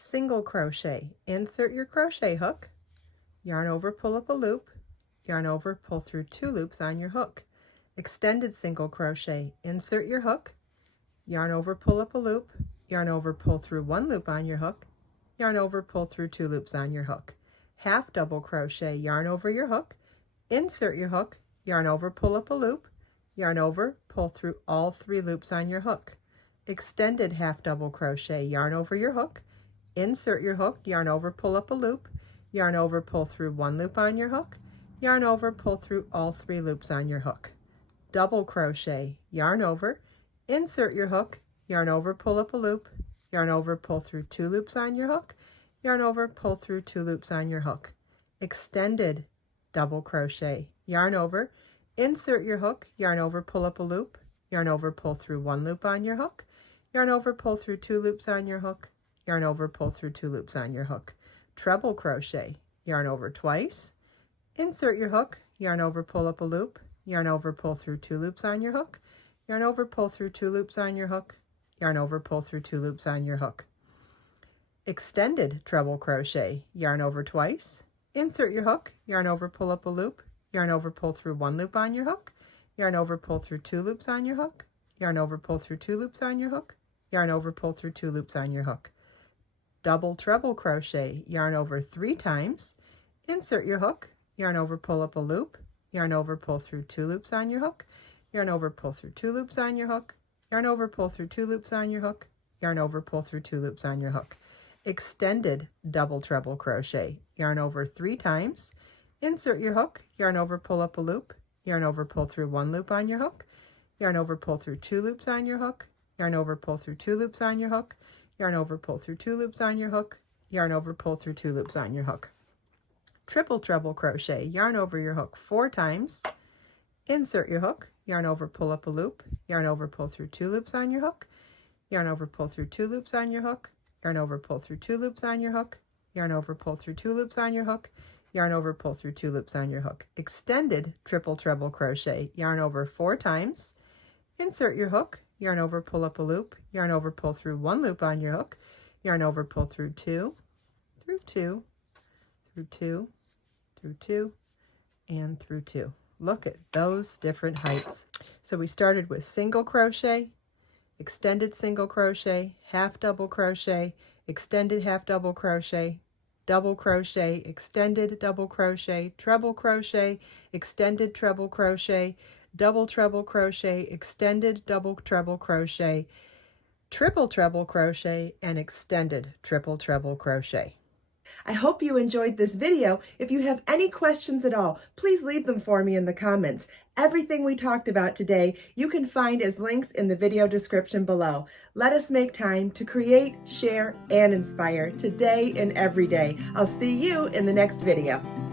Single crochet, insert your crochet hook, yarn over, pull up a loop, yarn over, pull through 2 loops on your hook. Extended single crochet, insert your hook, yarn over, pull up a loop, yarn over, pull through 1 loop on your hook, yarn over, pull through 2 loops on your hook. Half double crochet, yarn over your hook, insert your hook, yarn over, pull up a loop, yarn over, pull through all 3 loops on your hook. Extended half double crochet, yarn over your hook, insert your hook, yarn over, pull up a loop, yarn over, pull through 1 loop on your hook, yarn over, pull through all 3 loops on your hook. Double crochet, yarn over, insert your hook, yarn over, pull up a loop, yarn over, pull through 2 loops on your hook, yarn over, pull through 2 loops on your hook. Extended double crochet, yarn over, insert your hook, yarn over, pull up a loop, yarn over, pull through 1 loop on your hook, yarn over, pull through 2 loops on your hook, yarn over, pull through 2 loops on your hook. Treble crochet, yarn over twice, insert your hook, yarn over, pull up a loop, yarn over, pull through 2 loops on your hook, yarn over, pull through 2 loops on your hook, yarn over, pull through 2 loops on your hook. Extended treble crochet, yarn over twice, insert your hook, yarn over, pull up a loop, yarn over, pull through 1 loop on your hook, yarn over, pull through 2 loops on your hook, yarn over, pull through 2 loops on your hook, yarn over, pull through 2 loops on your hook. Double treble crochet, yarn over 3 times, insert your hook, yarn over, pull up a loop, yarn over, pull through 2 loops on your hook, yarn over, pull through 2 loops on your hook, yarn over, pull through 2 loops on your hook, yarn over, pull through 2 loops on your hook. Extended double treble crochet, yarn over 3 times, insert your hook, yarn over, pull up a loop, yarn over, pull through 1 loop on your hook, yarn over, pull through 2 loops on your hook, yarn over, pull through 2 loops on your hook, yarn over, pull through 2 loops on your hook, yarn over, pull through 2 loops on your hook. Triple treble crochet, yarn over your hook 4 times, insert your hook, yarn over, pull up a loop, yarn over, pull through 2 loops on your hook, yarn over, pull through 2 loops on your hook, yarn over, pull through 2 loops on your hook, yarn over, pull through 2 loops on your hook, yarn over, pull through 2 loops on your hook. Extended triple treble crochet, yarn over 4 times, insert your hook, yarn over, pull up a loop, yarn over, pull through 1 loop on your hook, yarn over, pull through 2, through 2, through 2, through 2, and through 2. Look at those different heights. So we started with single crochet, extended single crochet, half double crochet, extended half double crochet, double crochet, extended double crochet, treble crochet, extended treble crochet, double treble crochet, extended double treble crochet, triple treble crochet, and extended triple treble crochet. I hope you enjoyed this video. If you have any questions at all, please leave them for me in the comments. Everything we talked about today, you can find as links in the video description below. Let us make time to create, share, and inspire today and every day. I'll see you in the next video.